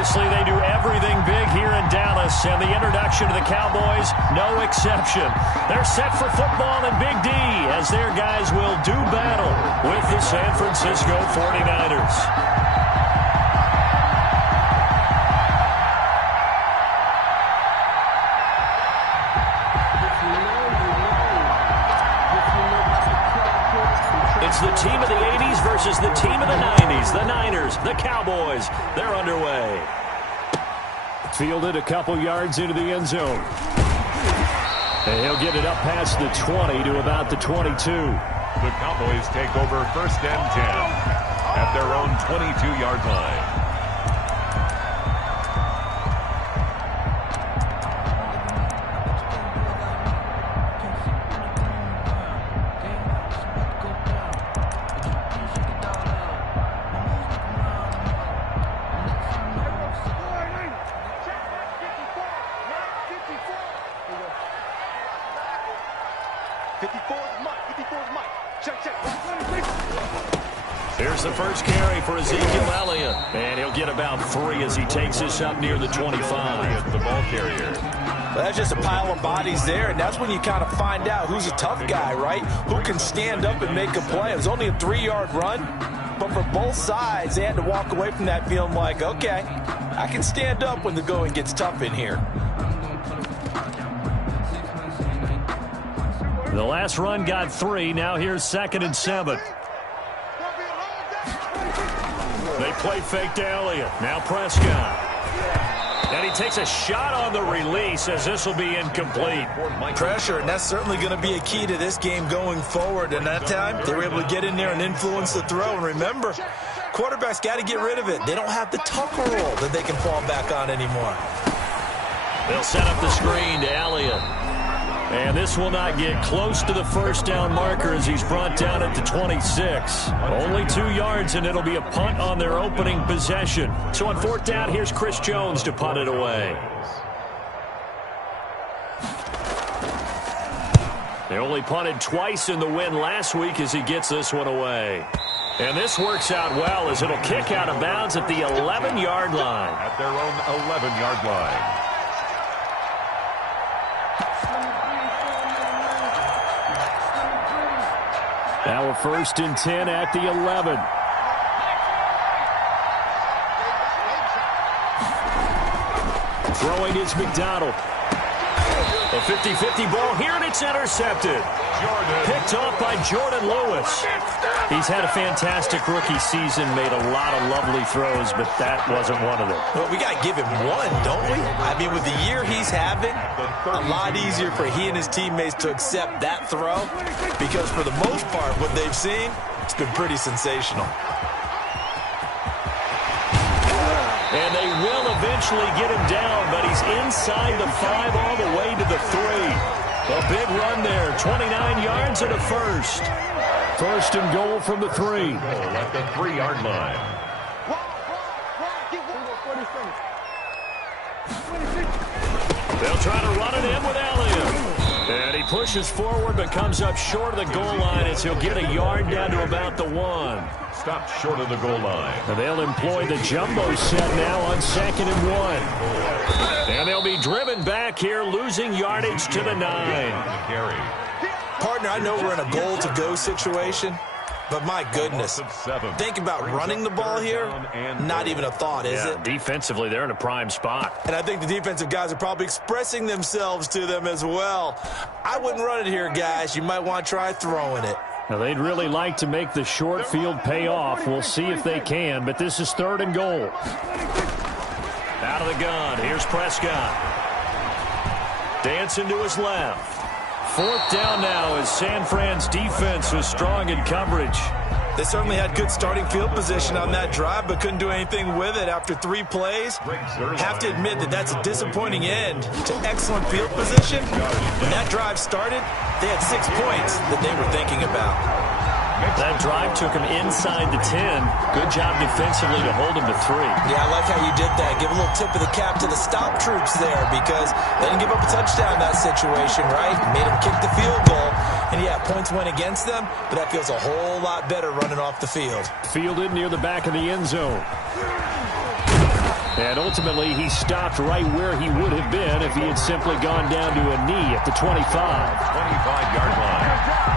Obviously, they do everything big here in Dallas, and the introduction to the Cowboys, no exception. They're set for football in Big D as their guys will do battle with the San Francisco 49ers. It's the team of the 80s versus the team of the 90s. The Niners, the Cowboys, they're underway. Fielded a couple yards into the end zone. And he'll get it up past the 20 to about the 22. The Cowboys take over 1st and 10 at their own 22-yard line. Here's the first carry for Ezekiel Elliott. And he'll get about 3 as he takes this up near the 25. The ball carrier. Well, that's just a pile of bodies there, and that's when you kind of find out who's a tough guy, right? Who can stand up and make a play. It was only a 3-yard run, but for both sides, they had to walk away from that feeling like, okay, I can stand up when the going gets tough in here. The last run got 3. Now here's 2nd and 7. They play fake to Elliott. Now Prescott. And he takes a shot on the release as this will be incomplete. Pressure, and that's certainly going to be a key to this game going forward. And that time, they were able to get in there and influence the throw. And remember, quarterbacks got to get rid of it. They don't have the tucker roll that they can fall back on anymore. They'll set up the screen to Elliott. And this will not get close to the first down marker as he's brought down at the 26. Only 2 yards, and it'll be a punt on their opening possession. So on 4th down, here's Chris Jones to punt it away. They only punted twice in the win last week as he gets this one away. And this works out well as it'll kick out of bounds at the 11-yard line. At their own 11-yard line. Now a 1st and 10 at the 11. Throwing is McDonald. A 50-50 ball here, and it's intercepted. Picked off by Jordan Lewis. He's had a fantastic rookie season, made a lot of lovely throws, but that wasn't one of them. Well, we got to give him one, don't we? I mean, with the year he's having, a lot easier for he and his teammates to accept that throw because for the most part, what they've seen, it's been pretty sensational. And they will eventually get him down, but he's inside the 5 all the way to the 3. A big run there, 29 yards and a first. 1st and goal from the 3. At the 3-yard line. They'll try to run it in with Elliott. And he pushes forward but comes up short of the goal line as he'll get a yard down to about the 1. Stopped short of the goal line. And they'll employ the jumbo set now on 2nd and 1. And they'll be driven back here, losing yardage to the 9. Partner, I know we're in a goal-to-go situation, but my goodness, think about running the ball here, not even a thought, is it? Defensively, they're in a prime spot. And I think the defensive guys are probably expressing themselves to them as well. I wouldn't run it here, guys. You might want to try throwing it. Now, they'd really like to make the short field pay off. We'll see if they can, but this is 3rd and goal. Out of the gun, here's Prescott. Dancing to his left. 4th down now as San Fran's defense was strong in coverage. They certainly had good starting field position on that drive, but couldn't do anything with it after 3 plays. Have to admit that that's a disappointing end to excellent field position. When that drive started, they had 6 points that they were thinking about. That drive took him inside the 10. Good job defensively to hold him to 3. Yeah, I like how you did that. Give a little tip of the cap to the stop troops there because they didn't give up a touchdown in that situation, right? Made them kick the field goal. And, yeah, points went against them, but that feels a whole lot better running off the field. Fielded near the back of the end zone. And ultimately, he stopped right where he would have been if he had simply gone down to a knee at the 25. 25-yard line.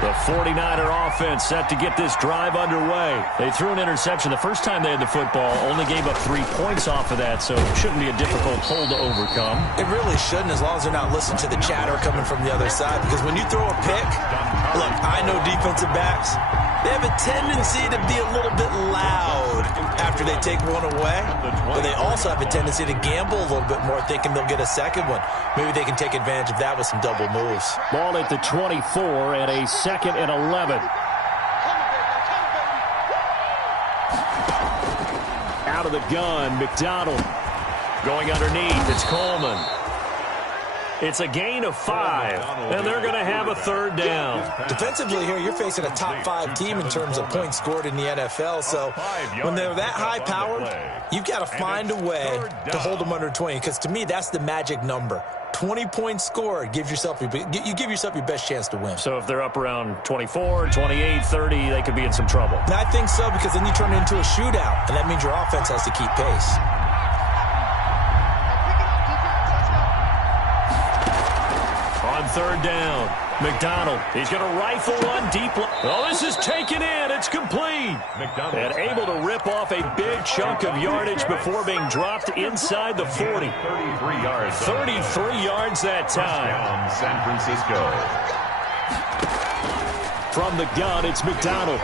The 49er offense set to get this drive underway. They threw an interception the first time they had the football, only gave up 3 points off of that, so it shouldn't be a difficult hole to overcome. It really shouldn't, as long as they're not listening to the chatter coming from the other side, because when you throw a pick, look, I know defensive backs, they have a tendency to be a little bit loud after they take one away, but they also have a tendency to gamble a little bit more, thinking they'll get a second one. Maybe they can take advantage of that with some double moves. Ball at the 24 and a 2nd and 11. Out of the gun, McDonald. Going underneath, it's Coleman. It's a gain of 5, and they're going to have a 3rd down. Defensively here, you're facing a top 5 team in terms of points scored in the NFL, so when they're that high-powered, you've got to find a way to hold them under 20, because to me, that's the magic number. 20 points scored, you give yourself your best chance to win. So if they're up around 24, 28, 30, they could be in some trouble. And I think so, because then you turn it into a shootout, and that means your offense has to keep pace. On 3rd down, McDonald. He's going to rifle one deep. Oh, this is taken in. It's complete. And able to rip off a big chunk of yardage before being dropped inside the 40. 33 yards. 33 yards that time. San Francisco. From the gun, it's McDonald.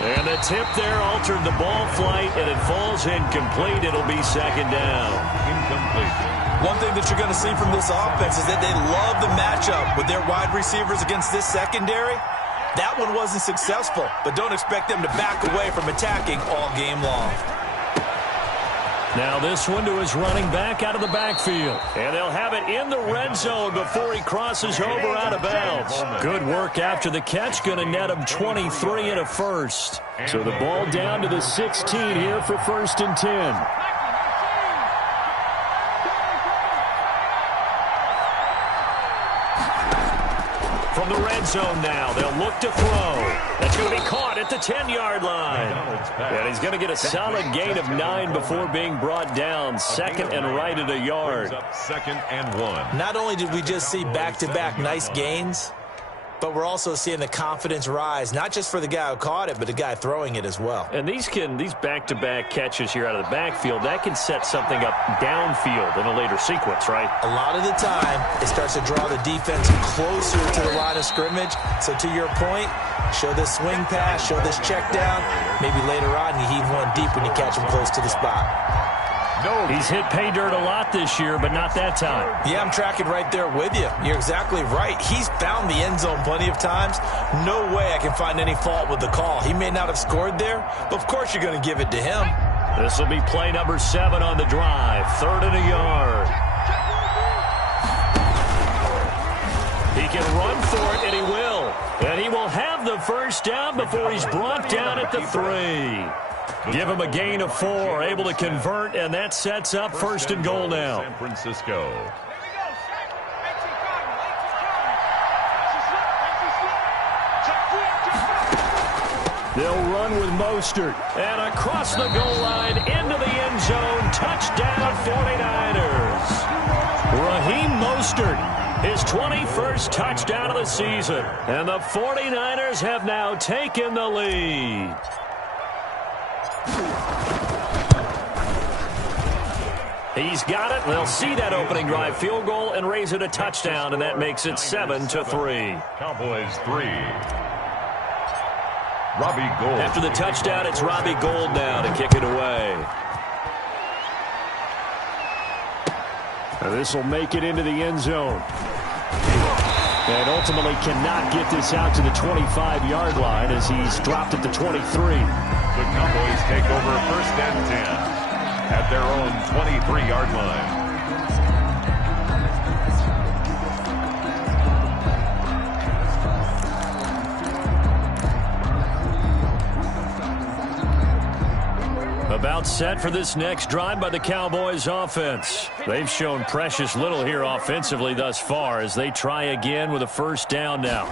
And the tip there altered the ball flight, and it falls incomplete. It'll be 2nd down. Incomplete. One thing that you're going to see from this offense is that they love the matchup with their wide receivers against this secondary. That one wasn't successful, but don't expect them to back away from attacking all game long. Now this one to his running back out of the backfield. And they'll have it in the red zone before he crosses over out of bounds. Good work after the catch. Going to net him 23 and a 1st. So the ball down to the 16 here for 1st and 10. From the red zone now, they'll look to throw. That's going to be caught at the 10-yard line. And he's going to get a solid gain of 9 before being brought down. 2nd and right at a yard. 2nd and 1. Not only did we just see back-to-back nice gains, but we're also seeing the confidence rise, not just for the guy who caught it, but the guy throwing it as well. And these back-to-back catches here out of the backfield, that can set something up downfield in a later sequence, right? A lot of the time, it starts to draw the defense closer to the line of scrimmage. So to your point, show this swing pass, show this check down. Maybe later on you heave one deep when you catch him close to the spot. He's hit pay dirt a lot this year, but not that time. Yeah, I'm tracking right there with you. You're exactly right. He's found the end zone plenty of times. No way I can find any fault with the call. He may not have scored there, but of course you're going to give it to him. This will be play number 7 on the drive. 3rd and a yard. He can run for it, and he will. And he will have the 1st down before he's brought down at the 3. Give him a gain of 4, able to convert, and that sets up 1st and goal now. San Francisco. They'll run with Mostert, and across the goal line into the end zone. Touchdown 49ers. Raheem Mostert, his 21st touchdown of the season, and the 49ers have now taken the lead. He's got it. They'll see that opening drive field goal and raise it a touchdown, and that makes it 7-3. Cowboys 3. Robbie Gould. After the touchdown, it's Robbie Gould now to kick it away. This will make it into the end zone. And ultimately cannot get this out to the 25-yard line as he's dropped at the 23. The Cowboys take over 1st and 10 at their own 23-yard line. About set for this next drive by the Cowboys offense. They've shown precious little here offensively thus far as they try again with a 1st down now.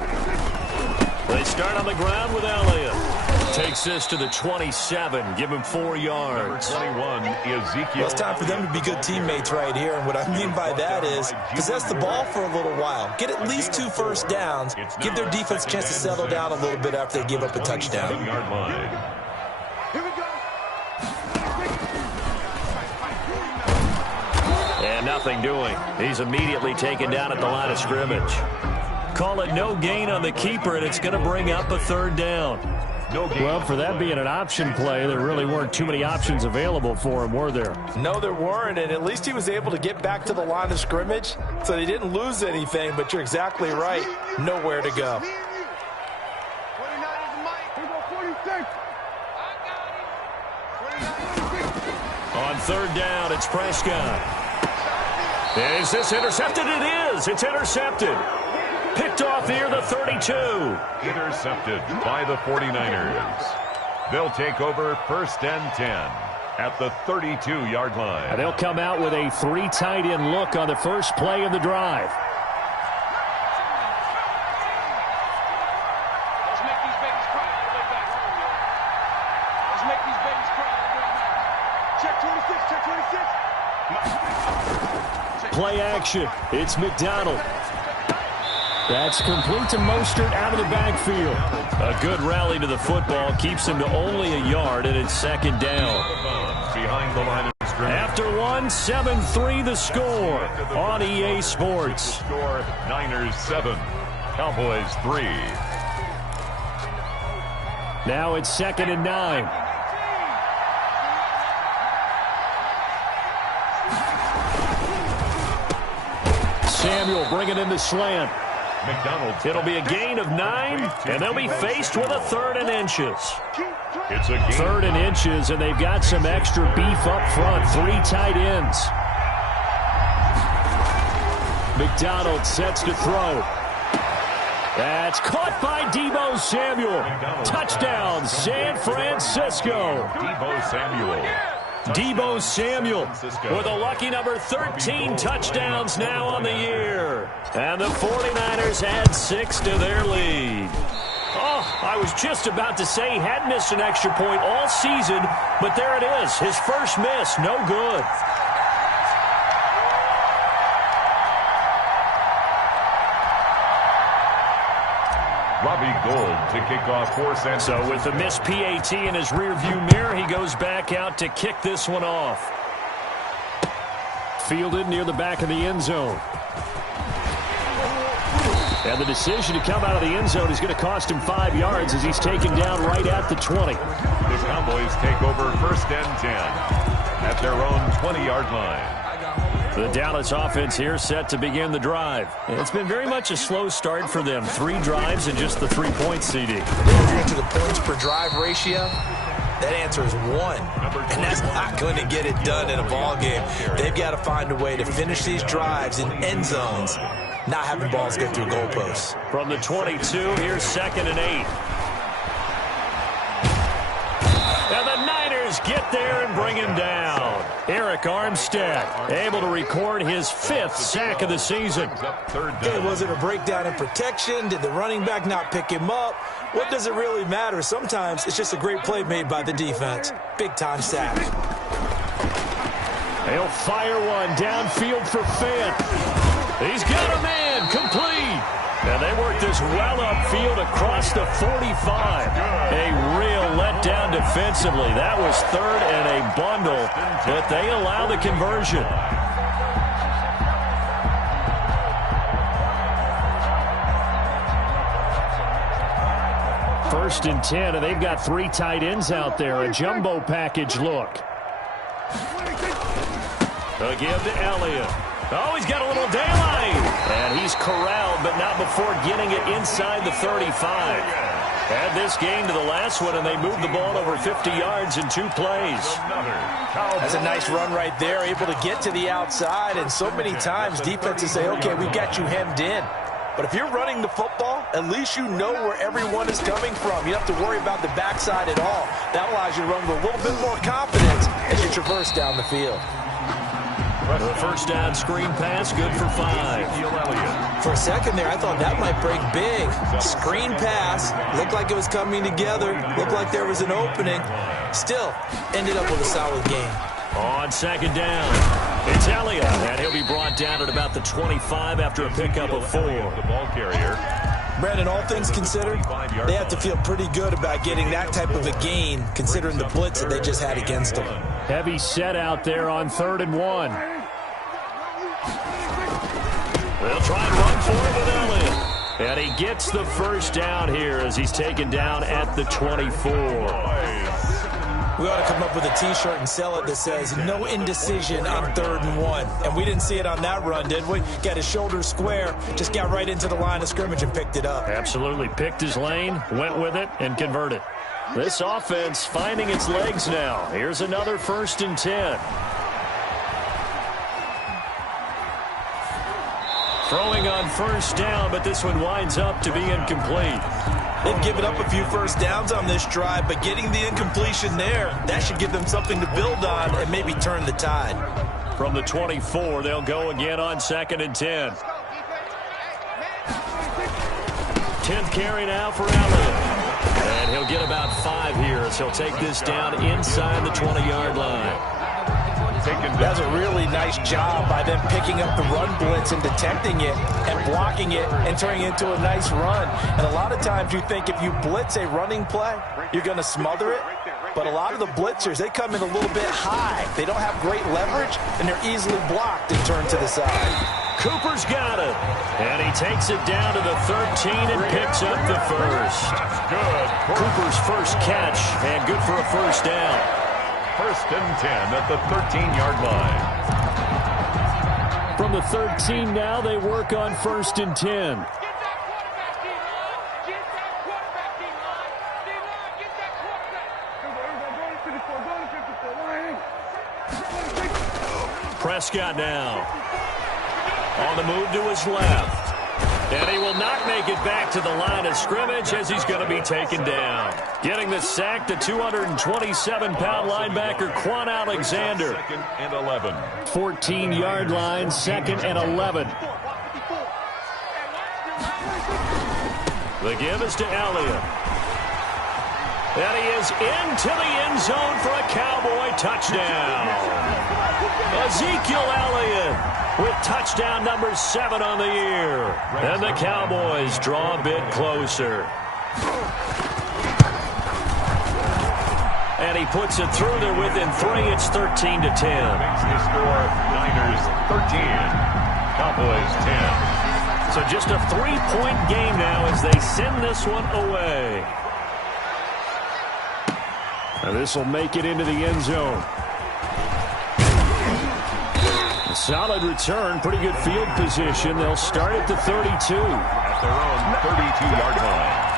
They start on the ground with Elliott. Takes this to the 27. Give him 4 yards. Number 21, Ezekiel. Well, it's time for them to be good teammates right here. And what I mean by that is possess the ball for a little while. Get at least 2 first downs. Give their defense a chance to settle down a little bit after they give up a touchdown. Yard line. Here we go. And nothing doing. He's immediately taken down at the line of scrimmage. Call it no gain on the keeper, and it's going to bring up a 3rd down. Well, for that being an option play, there really weren't too many options available for him, were there? No, there weren't, and at least he was able to get back to the line of scrimmage, so they didn't lose anything, but you're exactly right. Nowhere to go. 29 is Mike. Here go 46. On 3rd down, it's Prescott. Is this intercepted? It is. It's intercepted. Picked off near the 32. Intercepted by the 49ers. They'll take over 1st and 10 at the 32-yard line. And they'll come out with a 3 tight end look on the first play of the drive. Let's make these babies cry on the way back home, yo. Let's make these babies cry on the way back. Check 26, check 26. Play action. It's McDonald. That's complete to Mostert out of the backfield. A good rally to the football keeps him to only a yard, and it's 2nd down. Behind the line of scrimmage. After 1, 7-3 the score on EA Sports. Score Niners 7, Cowboys 3. Now it's 2nd and 9. Samuel bringing in the slant. McDonald. It'll be a gain of 9, and they'll be faced with a 3rd and inches. It's a gain. 3rd and inches, and they've got some extra beef up front. 3 tight ends. McDonald sets to throw. That's caught by Deebo Samuel. Touchdown, San Francisco. Deebo Samuel. Deebo Samuel with a lucky number 13 touchdowns now on the year. And the 49ers add 6 to their lead. Oh, I was just about to say he hadn't missed an extra point all season, but there it is. His first miss, no good. Robbie Gould to kick off for San Francisco. So with the missed PAT in his rearview mirror, he goes back out to kick this one off. Fielded near the back of the end zone. And the decision to come out of the end zone is going to cost him 5 yards as he's taken down right at the 20. The Cowboys take over 1st and 10 at their own 20-yard line. The Dallas offense here set to begin the drive. It's been very much a slow start for them. 3 drives and just the 3 points, CD. If you get to the points per drive ratio, that answer is 1. And that's not going to get it done in a ball game. They've got to find a way to finish these drives in end zones, not having balls go through goalposts. From the 22, here's 2nd and 8. And the Niners get there and bring him down. Eric Armstead able to record his 5th sack of the season. Hey, was it a breakdown in protection? Did the running back not pick him up? What does it really matter? Sometimes it's just a great play made by the defense. Big-time sack. They'll fire one downfield for Fant. He's got a man complete. And they work this well upfield across the 45. A real letdown defensively. That was 3rd and a bundle, but they allow the conversion. First and 10, and they've got 3 tight ends out there. A jumbo package look. A give to Elliott. Oh, he's got a little daylight. And he's corralled, but not before getting it inside the 35. Add this game to the last one, and they moved the ball over 50 yards in 2 plays. That's a nice run right there, able to get to the outside. And so many times defenses say, okay, we've got you hemmed in. But if you're running the football, at least you know where everyone is coming from. You don't have to worry about the backside at all. That allows you to run with a little bit more confidence as you traverse down the field. The first down screen pass, good for 5. For a second there, I thought that might break big. Screen pass, looked like it was coming together, looked like there was an opening. Still, ended up with a solid game. On second down, it's Elliott, and he'll be brought down at about the 25 after a pickup of 4. The ball carrier. Brandon, all things considered, they have to feel pretty good about getting that type of a gain, considering the blitz that they just had against them. Heavy set out there on 3rd and 1. They'll try and run for it with Elliott. And he gets the first down here as he's taken down at the 24. We ought to come up with a T-shirt and sell it that says, no indecision on 3rd and 1. And we didn't see it on that run, did we? Got his shoulders square, just got right into the line of scrimmage and picked it up. Absolutely picked his lane, went with it, and converted. This offense finding its legs now. Here's another 1st and 10. Throwing on 1st down, but this one winds up to be incomplete. They've given up a few first downs on this drive, but getting the incompletion there, that should give them something to build on and maybe turn the tide. From the 24, they'll go again on 2nd and 10. 10th carry now for Elliott. And he'll get about 5 here as he'll take this down inside the 20-yard line. That's a really nice job by them picking up the run blitz and detecting it and blocking it and turning it into a nice run. And a lot of times you think if you blitz a running play, you're going to smother it. But a lot of the blitzers, they come in a little bit high. They don't have great leverage, and they're easily blocked and turned to the side. Cooper's got it. And he takes it down to the 13 and picks up the first. Good. Cooper's first catch, and good for a first down. 1st and 10 at the 13-yard line. From the 13 now, they work on 1st and 10. Prescott now. On the move to his left. And he will not make it back to the line of scrimmage as he's going to be taken down. Getting the sack, the 227-pound linebacker, Quan Alexander. 2nd and 11. 14-yard line, 2nd and 11. The give is to Elliott. And he is into the end zone for a Cowboy touchdown. Ezekiel Elliott with touchdown number 7 on the year. And the Cowboys draw a bit closer. And he puts it through. They're within 3. It's 13-10. Makes the score Niners 13. Cowboys 10. So just a 3-point game now as they send this one away. And this will make it into the end zone. A solid return, pretty good field position. They'll start at the 32. At their own 32-yard line.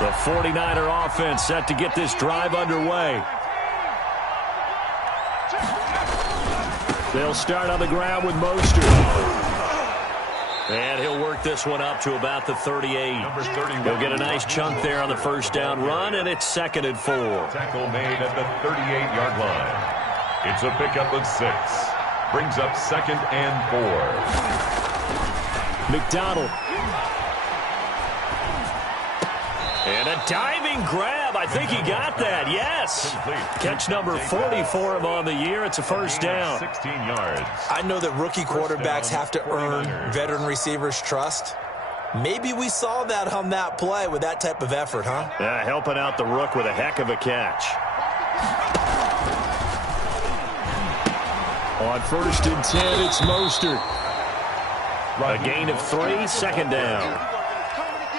The 49er offense set to get this drive underway. They'll start on the ground with Mostert. And he'll work this one up to about the 38. He'll get a nice chunk there on the first down run, and it's 2nd and 4. Tackle made at the 38-yard line. It's a pickup of 6. Brings up 2nd and 4. McDonald. And a diving grab. I think he got that. Yes. Catch number 40 for him on the year. It's a first down. 16 yards. I know that rookie quarterbacks have to earn veteran receivers' trust. Maybe we saw that on that play with that type of effort, huh? Yeah, helping out the rook with a heck of a catch. On 1st and 10, it's Mostert. A gain of 3, 2nd down.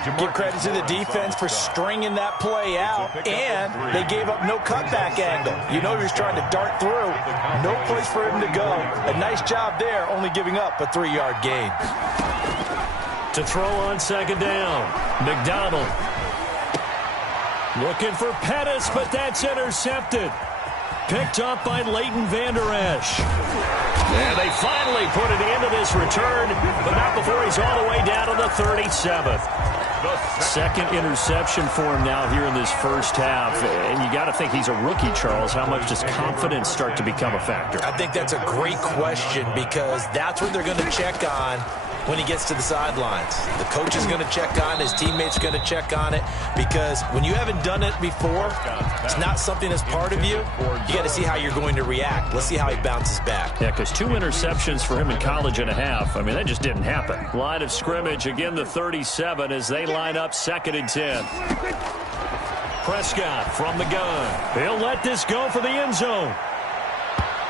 Give credit to the defense for stringing that play out, and they gave up no cutback angle. You know he was trying to dart through. No place for him to go. A nice job there, only giving up a 3-yard gain. To throw on 2nd down, McDonald. Looking for Pettis, but that's intercepted. Picked up by Leighton Vander Esch. And they finally put it into this return, but not before he's all the way down to the 37th. Second interception for him now here in this first half. And you got to think he's a rookie, Charles. How much does confidence start to become a factor? I think that's a great question because that's what they're going to check on when he gets to the sidelines. The coach is going to check on it. His teammates are going to check on it because when you haven't done it before, it's not something that's part of you. You got to see how you're going to react. Let's see how he bounces back. Yeah, because 2 interceptions for him in college and a half. I mean, that just didn't happen. Line of scrimmage, again, the 37 as they line up 2nd and 10. Prescott from the gun. He'll let this go for the end zone.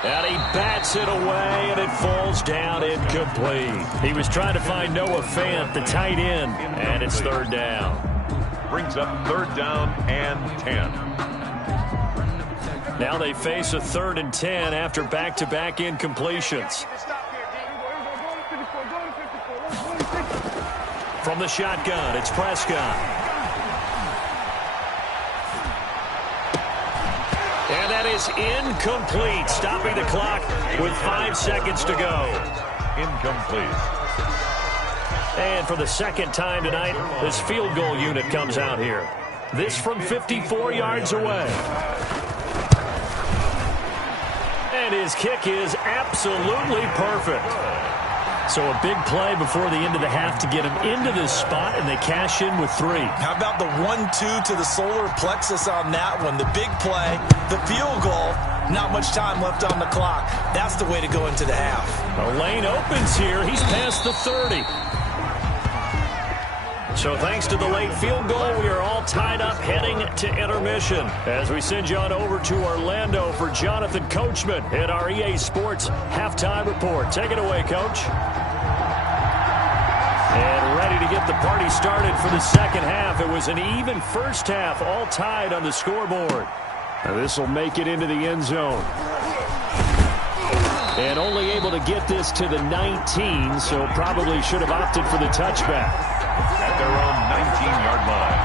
And he bats it away, and it falls down incomplete. He was trying to find Noah Fant, the tight end, and it's 3rd down. Brings up 3rd down and 10. Now they face a 3rd and 10 after back-to-back incompletions. From the shotgun, it's Prescott. And that is incomplete, stopping the clock with 5 seconds to go. Incomplete. And for the second time tonight, this field goal unit comes out here. This from 54 yards away. And his kick is absolutely perfect. So a big play before the end of the half to get him into this spot, and they cash in with 3. How about the 1-2 to the solar plexus on that one? The big play, the field goal, not much time left on the clock. That's the way to go into the half. The lane opens here. He's past the 30. So thanks to the late field goal, we are all tied up heading to intermission as we send you on over to Orlando for Jonathan Coachman at our EA Sports Halftime Report. Take it away, Coach. And ready to get the party started for the second half. It was an even first half, all tied on the scoreboard. Now this will make it into the end zone. And only able to get this to the 19, so probably should have opted for the touchback. At their own 19-yard line.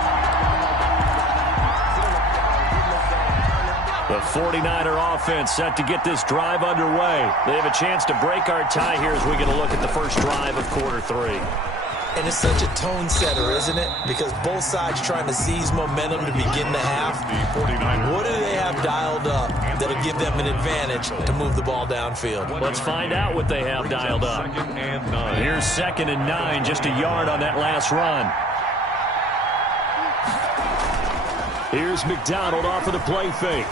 The 49er offense set to get this drive underway. They have a chance to break our tie here as we get a look at the first drive of quarter 3. And it's such a tone setter, isn't it? Because both sides trying to seize momentum to begin the half. What do they have dialed up that'll give them an advantage to move the ball downfield? Let's find out what they have dialed up. Here's 2nd and 9, just a yard on that last run. Here's McDonald off of the play fake.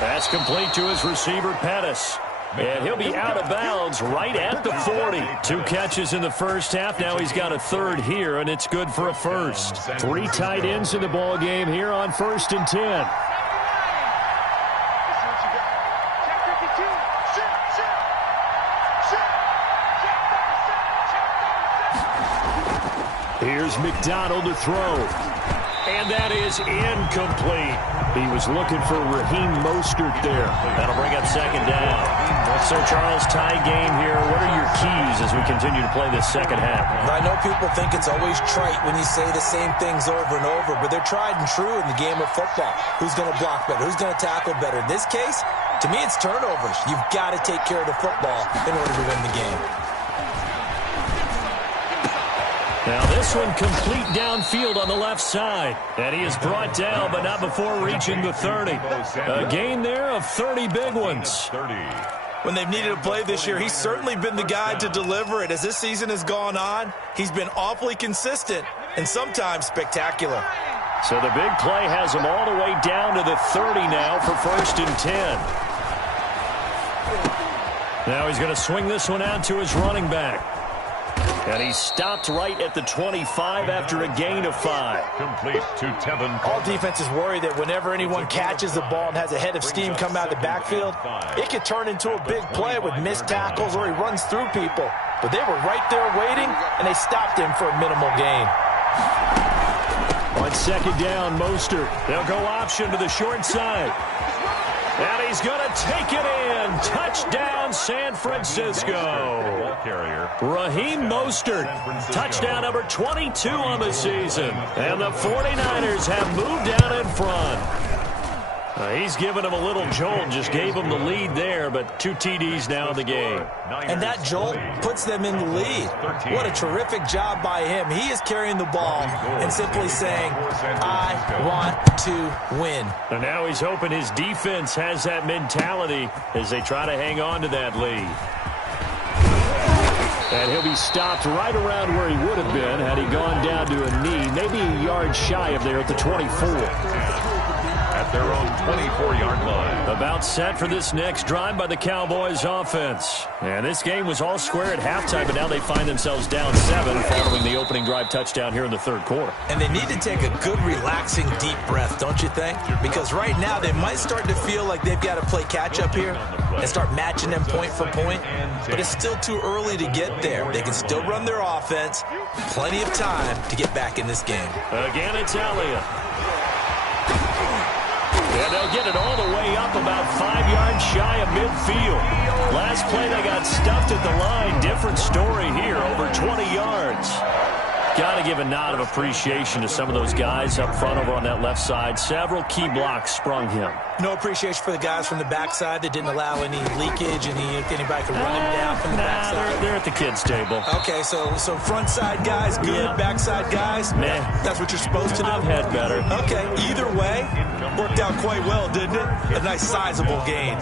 Pass complete to his receiver, Pettis. And he'll be out of bounds right at the 40. 2 catches in the first half. Now he's got a 3rd here, and it's good for a first. 3 tight ends in the ball game here on 1st and 10. Here's McDonald to throw. And that is incomplete. He was looking for Raheem Mostert there. That'll bring up 2nd down. So, Charles, tie game here. What are your keys as we continue to play this second half? I know people think it's always trite when you say the same things over and over, but they're tried and true in the game of football. Who's going to block better? Who's going to tackle better? In this case, to me, it's turnovers. You've got to take care of the football in order to win the game. Now this one complete downfield on the left side. And he is brought down, but not before reaching the 30. A gain there of 30 big ones. When they've needed a play this year, he's certainly been the guy to deliver it. As this season has gone on, he's been awfully consistent and sometimes spectacular. So the big play has him all the way down to the 30 now for 1st and 10. Now he's going to swing this one out to his running back. And he stopped right at the 25 after a gain of 5. Complete to Tevin. All defenses worry that whenever anyone catches the ball and has a head of steam come out of the backfield, it could turn into a big play with missed tackles or he runs through people. But they were right there waiting, and they stopped him for a minimal gain. On 2nd down, Mostert. They'll go option to the short side. And he's going to take it in. Touchdown, San Francisco. Raheem Mostert, touchdown number 22 on the season. And the 49ers have moved down in front. He's given him a little jolt, just gave him the lead there, but 2 TDs now in the game. And that jolt puts them in the lead. What a terrific job by him. He is carrying the ball and simply saying, I want to win. And now he's hoping his defense has that mentality as they try to hang on to that lead. And he'll be stopped right around where he would have been had he gone down to a knee, maybe a yard shy of there at the 24. At their own 24-yard line. About set for this next drive by the Cowboys offense. And this game was all square at halftime, but now they find themselves down 7 following the opening drive touchdown here in the third quarter. And they need to take a good, relaxing, deep breath, don't you think? Because right now they might start to feel like they've got to play catch-up here and start matching them point for point. But it's still too early to get there. They can still run their offense. Plenty of time to get back in this game. Again, it's Elliott. And they'll get it all the way up about 5 yards shy of midfield. Last play, they got stuffed at the line. Different story here, over 20 yards. Got to give a nod of appreciation to some of those guys up front over on that left side. Several key blocks sprung him. No appreciation for the guys from the backside that didn't allow any leakage, anybody could run him down from the backside. They're at the kids' table. Okay, so front side guys, good. Yeah. Backside guys, nah. That's what you're supposed to do? I've had better. Okay, either way, worked out quite well, didn't it? A nice sizable gain.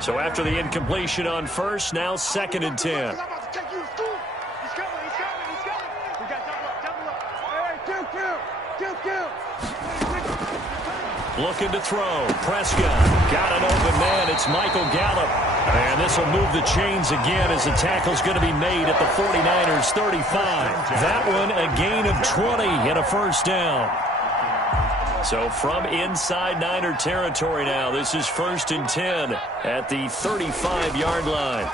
So after the incompletion on first, now 2nd and 10. Looking to throw. Prescott got an open man. It's Michael Gallup. And this will move the chains again as the tackle's going to be made at the 49ers 35. That one a gain of 20 and a first down. So from inside Niner territory now, this is 1st and 10 at the 35-yard line.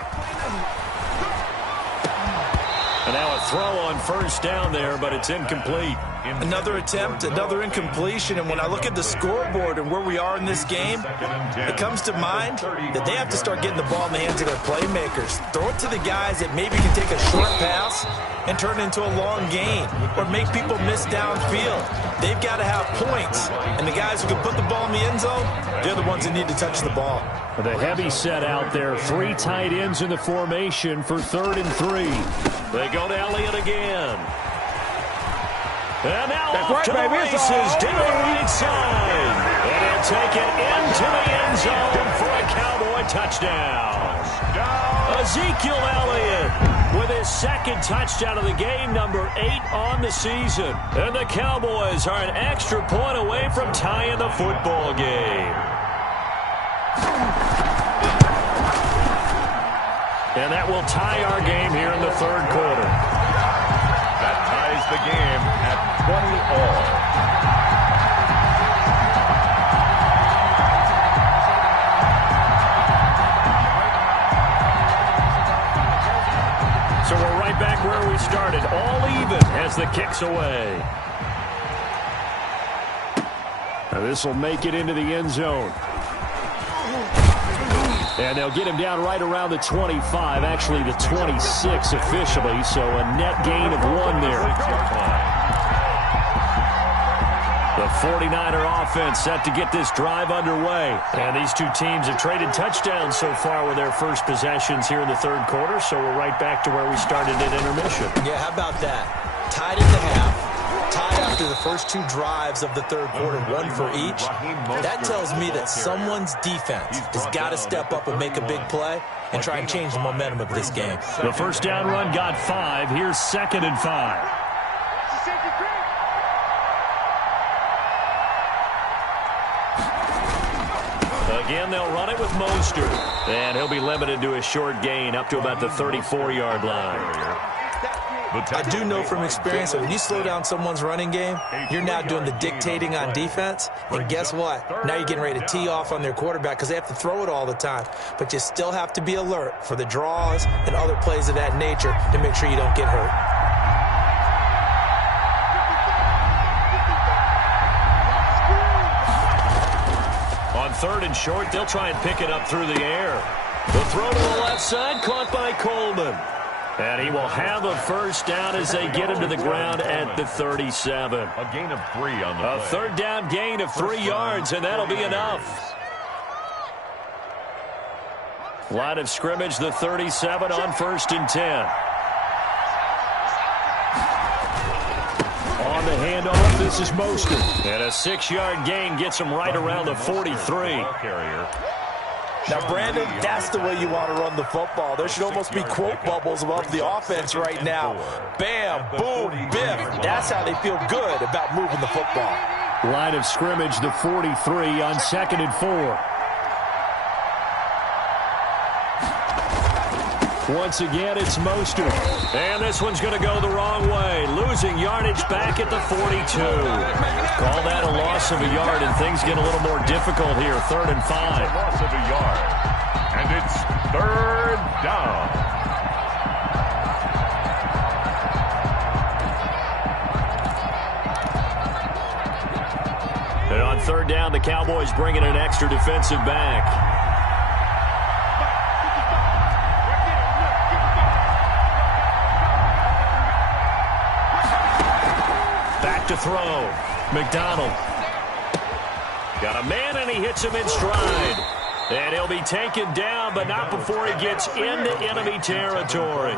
And now a throw on first down there, but it's incomplete. Another attempt, another incompletion, and when I look at the scoreboard and where we are in this game, it comes to mind that they have to start getting the ball in the hands of their playmakers. Throw it to the guys that maybe can take a short pass and turn it into a long gain or make people miss downfield. They've got to have points, and the guys who can put the ball in the end zone, they're the ones that need to touch the ball. The heavy set out there, 3 tight ends in the formation for 3rd and 3. They go to Elliott again. And now off to the races down the right side. And he'll take it into the end zone for a Cowboy touchdown. Ezekiel Elliott with his 2nd touchdown of the game, number 8 on the season. And the Cowboys are an extra point away from tying the football game. And that will tie our game here in the third quarter. That ties the game at 20 all. So we're right back where we started, all even as the kick's away. Now this will make it into the end zone. And they'll get him down right around the 25, actually the 26 officially, so a net gain of 1 there. The 49er offense set to get this drive underway. And these two teams have traded touchdowns so far with their first possessions here in the third quarter, so we're right back to where we started at intermission. Yeah, how about that? Tied at the half. Tied after the first 2 drives of the third quarter, 1 for each. That tells me that someone's defense has got to step up and make a big play and try and change the momentum of this game. The first down run got 5. Here's 2nd and 5. Again, they'll run it with Mostert. And he'll be limited to a short gain up to about the 34-yard line. I do know from experience that when you slow down someone's running game, you're now doing the dictating on defense. And guess what? Now you're getting ready to tee off on their quarterback because they have to throw it all the time. But you still have to be alert for the draws and other plays of that nature to make sure you don't get hurt. On 3rd and short, they'll try and pick it up through the air. The throw to the left side, caught by Coleman. And he will have a first down as they get him to the ground at the 37. A gain of 3 on the A play. third down gain of 3 yards, and that'll be enough. Line of scrimmage, the 37 on 1st and 10. On the handoff, this is Mostert. And a 6-yard gain gets him right around the 43. Now, Brandon, that's the way you want to run the football. There should almost be quote bubbles above the offense right now. Bam, boom, biff. That's how they feel good about moving the football. Line of scrimmage, the 43 on 2nd and 4. Once again, it's Mostert. And this one's going to go the wrong way. Losing yardage back at the 42. Call that a loss of a yard, and things get a little more difficult here. 3rd and 5. A loss of a yard. And it's 3rd down. And on 3rd down, the Cowboys bring in an extra defensive back. To throw. McDonald. Got a man, and he hits him in stride. And he'll be taken down, but not before he gets into enemy territory.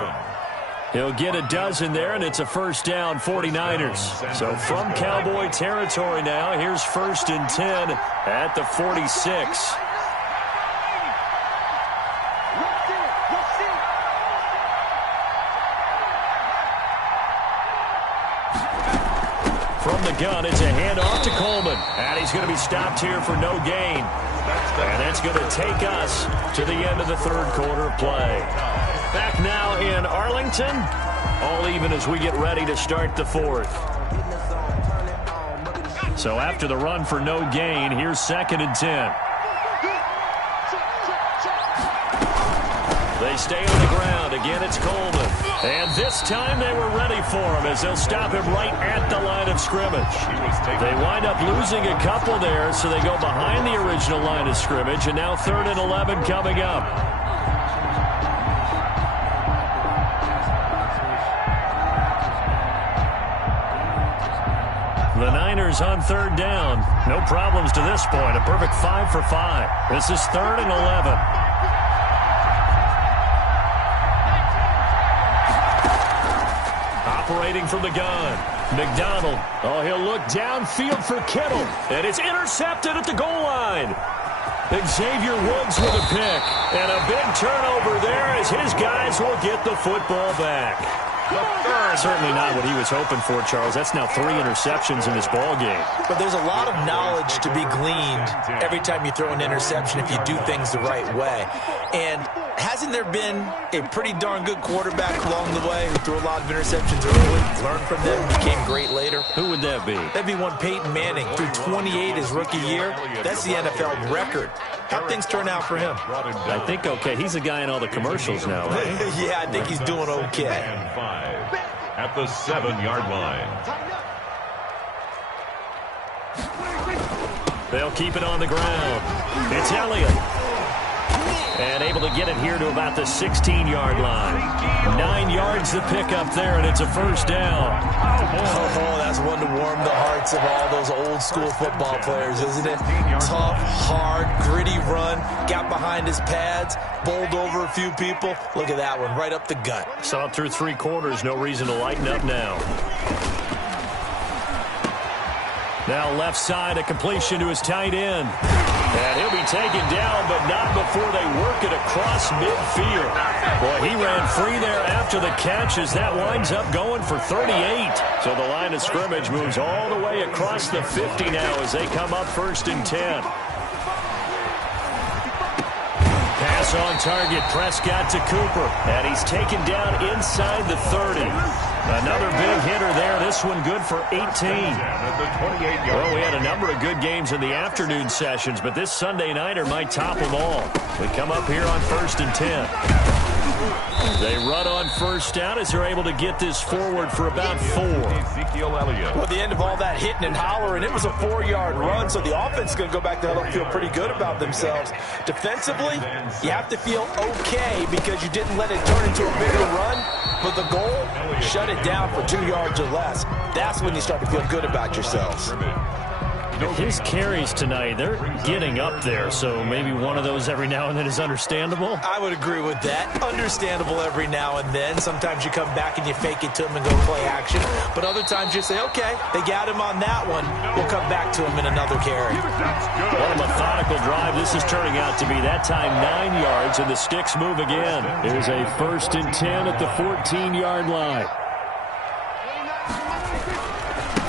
He'll get a dozen there, and it's a first down, 49ers. So from Cowboy territory now, here's 1st and 10 at the 46. From the gun, it's a handoff to Coleman. And he's going to be stopped here for no gain. And that's going to take us to the end of the 3rd quarter play. Back now in Arlington. All even as we get ready to start the 4th. So after the run for no gain, here's 2nd and 10. They stay on the ground. Again, it's Coleman. And this time they were ready for him as they'll stop him right at the line of scrimmage. They wind up losing a couple there, so they go behind the original line of scrimmage, and now 3rd and 11 coming up. The Niners on 3rd down. No problems to this point. A perfect 5 for 5. This is 3rd and 11. Operating from the gun. McDonald. Oh, he'll look downfield for Kittle. And it's intercepted at the goal line. Xavier Woods with a pick. And a big turnover there as his guys will get the football back. Certainly not what he was hoping for, Charles. That's now 3 interceptions in this ball game. But there's a lot of knowledge to be gleaned every time you throw an interception if you do things the right way. And hasn't there been a pretty darn good quarterback along the way who threw a lot of interceptions early, learned from them, became great later? Who would that be? That'd be one Peyton Manning, threw 28 his rookie year. That's the NFL record. How'd things turn out for him? I think okay. He's a guy in all the commercials now, right? Yeah, I think he's doing okay. And 5 at the 7-yard line. They'll keep it on the ground. It's Elliott. And able to get it here to about the 16-yard line. 9 yards to pick up there, and it's a first down. Oh, that's one to warm the hearts of all those old-school football players, isn't it? Tough, hard, gritty run. Got behind his pads, bowled over a few people. Look at that one, right up the gut. Saw it through 3 quarters. No reason to lighten up now. Now left side, a completion to his tight end. And he'll be taken down, but not before they work it across midfield. Boy, he ran free there after the catch as that winds up going for 38. So the line of scrimmage moves all the way across the 50 now as they come up 1st and 10. Pass on target, Prescott to Cooper. And he's taken down inside the 30. Another big hitter there. This one good for 18. Well, we had a number of good games in the afternoon sessions, but this Sunday nighter might top them all. We come up here on 1st and 10. They run on first down as they're able to get this forward for about 4. Ezekiel Elliott. Well, at the end of all that hitting and hollering, it was a 4-yard run, so the offense is going to go back to huddle and feel pretty good about themselves. Defensively, you have to feel okay because you didn't let it turn into a bigger run, but the goal, shut it down for 2 yards or less. That's when you start to feel good about yourselves. His carries tonight, they're getting up there, so maybe one of those every now and then is understandable. I would agree with that. Understandable every now and then. Sometimes you come back and you fake it to him and go play action. But other times you say, okay, they got him on that one. We'll come back to him in another carry. What a methodical drive this is turning out to be. That time 9 yards, and the sticks move again. Here's a 1st and 10 at the 14-yard line.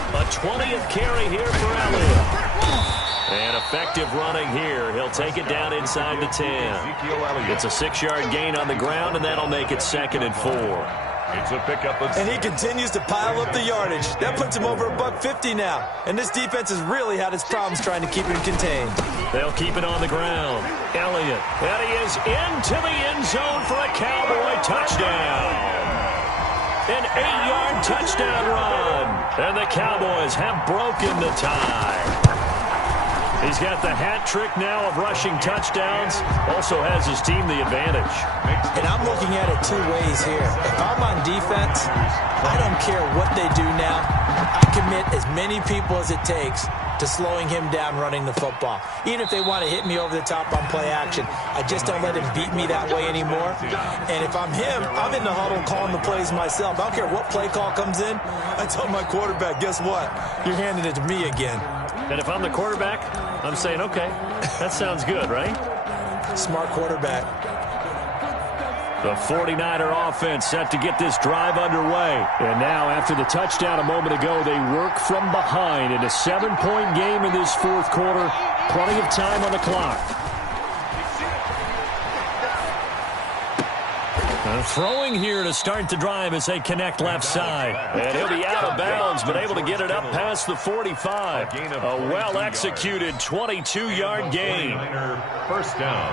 A 20th carry here for Elliott. And effective running here. He'll take it down inside the 10. It's a 6-yard gain on the ground, and that'll make it 2nd and 4. It's a pickup of... And he continues to pile up the yardage. That puts him over $150 now. And this defense has really had its problems trying to keep him contained. They'll keep it on the ground. Elliott. And he is into the end zone for a Cowboy touchdown. An 8-yard touchdown run. And the Cowboys have broken the tie. He's got the hat trick now of rushing touchdowns. Also has his team the advantage. And I'm looking at it 2 ways here. If I'm on defense, I don't care what they do now. I commit as many people as it takes to slowing him down running the football. Even if they want to hit me over the top on play action, I just don't let him beat me that way anymore. And if I'm him, I'm in the huddle calling the plays myself. I don't care what play call comes in. I tell my quarterback, guess what? You're handing it to me again. And if I'm the quarterback, I'm saying, okay, that sounds good, right? Smart quarterback. The 49er offense set to get this drive underway. And now, after the touchdown a moment ago, they work from behind in a 7-point game in this 4th quarter. Plenty of time on the clock. Throwing here to start the drive as they connect left side. And he'll be out of bounds, but able to get it up past the 45. A well-executed 22-yard gain. First down.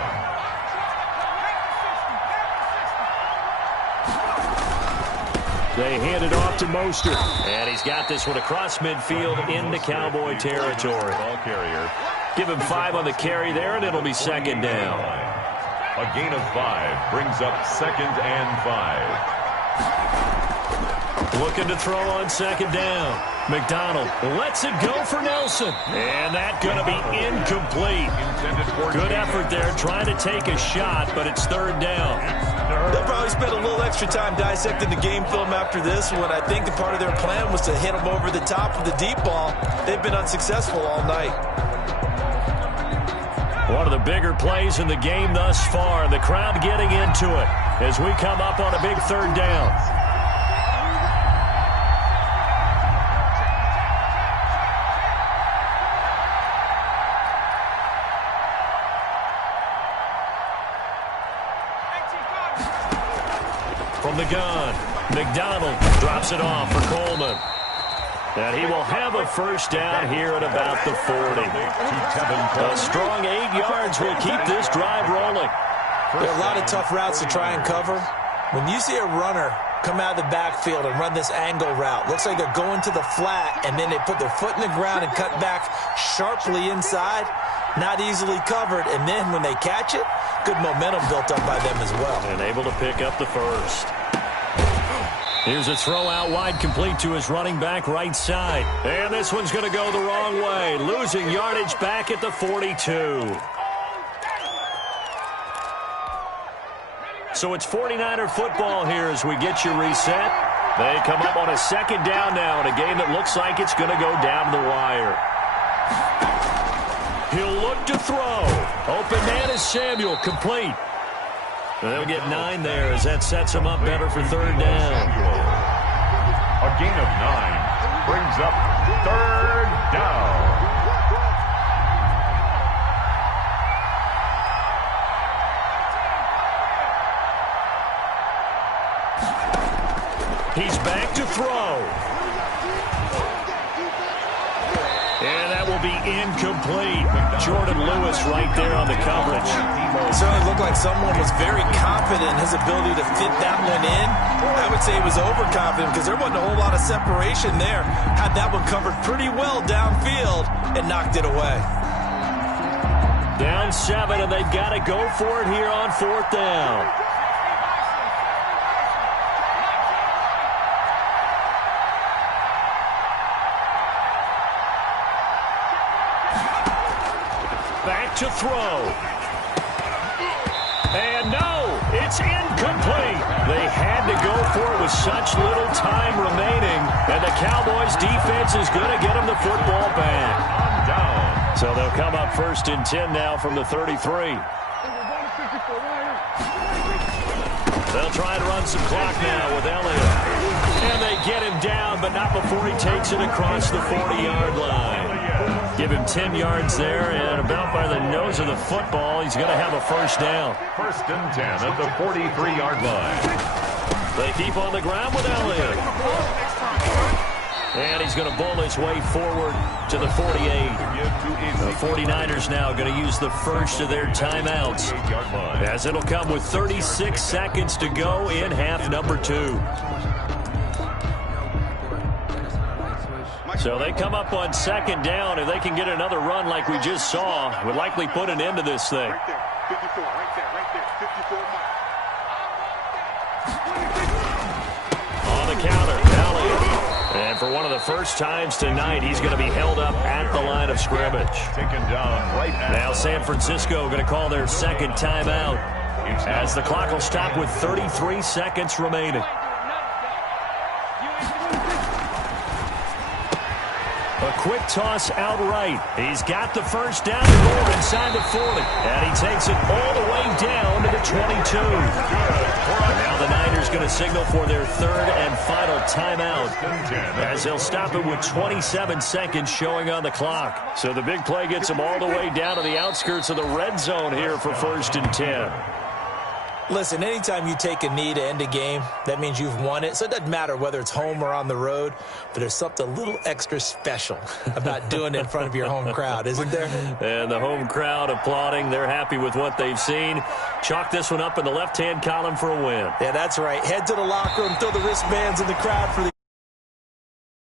They hand it off to Mostert. And he's got this one across midfield into Cowboy territory. Ball carrier. Give him 5 on the carry there, and it'll be 2nd down. A gain of 5 brings up 2nd and 5. Looking to throw on 2nd down. McDonald lets it go for Nelson. And that's going to be incomplete. Good effort there trying to take a shot, but it's 3rd down. They'll probably spend a little extra time dissecting the game film after this one. I think the part of their plan was to hit them over the top with the deep ball. They've been unsuccessful all night. One of the bigger plays in the game thus far. The crowd getting into it as we come up on a big 3rd down. From the gun, McDonald drops it off for Coleman. And he will have a 1st down here at about the 40. A strong 8 yards will keep this drive rolling. There are a lot of tough routes to try and cover. When you see a runner come out of the backfield and run this angle route, looks like they're going to the flat, and then they put their foot in the ground and cut back sharply inside, not easily covered, and then when they catch it, good momentum built up by them as well. And able to pick up the 1st. Here's a throw out wide, complete to his running back right side. And this one's going to go the wrong way, losing yardage back at the 42. So it's 49er football here as we get you reset. They come up on a 2nd down now in a game that looks like it's going to go down to the wire. He'll look to throw. Open man is Samuel, complete. They'll get 9 there as that sets him up better for 3rd down. A gain of 9 brings up 3rd down. He's back to throw. And that will be incomplete. Jordan Lewis right there on the coverage. It certainly looked like someone was very confident in his ability to fit that one in. I would say he was overconfident because there wasn't a whole lot of separation there. Had that one covered pretty well downfield and knocked it away. Down 7, and they've got to go for it here on 4th down. Back to throw. And no, it's incomplete. They had to go for it with such little time remaining, and the Cowboys defense is going to get them the football back. So they'll come up 1st and 10 now from the 33. They'll try to run some clock now with Elliott. And they get him down, but not before he takes it across the 40-yard line. Give him 10 yards there, and about by the nose of the football, he's going to have a 1st down. 1st and 10 at the 43-yard line. They keep on the ground with Elliott. And he's going to bowl his way forward to the 48. The 49ers now going to use the first of their timeouts, as it'll come with 36 seconds to go in half number 2. So they come up on 2nd down. If they can get another run like we just saw, would likely put an end to this thing. Right there, 54, right there, 54. On the counter, Elliott. And for one of the first times tonight, he's going to be held up at the line of scrimmage. Taken down right now San Francisco going to call their 2nd timeout, as the clock will stop with 33 seconds remaining. A quick toss outright. He's got the 1st down and more inside the 40. And he takes it all the way down to the 22. Now the Niners going to signal for their 3rd and final timeout, as they'll stop it with 27 seconds showing on the clock. So the big play gets them all the way down to the outskirts of the red zone here for 1st and 10. Listen, anytime you take a knee to end a game, that means you've won it. So it doesn't matter whether it's home or on the road, but there's something a little extra special about doing it in front of your home crowd, isn't there? And the home crowd applauding. They're happy with what they've seen. Chalk this one up in the left-hand column for a win. Yeah, that's right. Head to the locker room, throw the wristbands in the crowd for the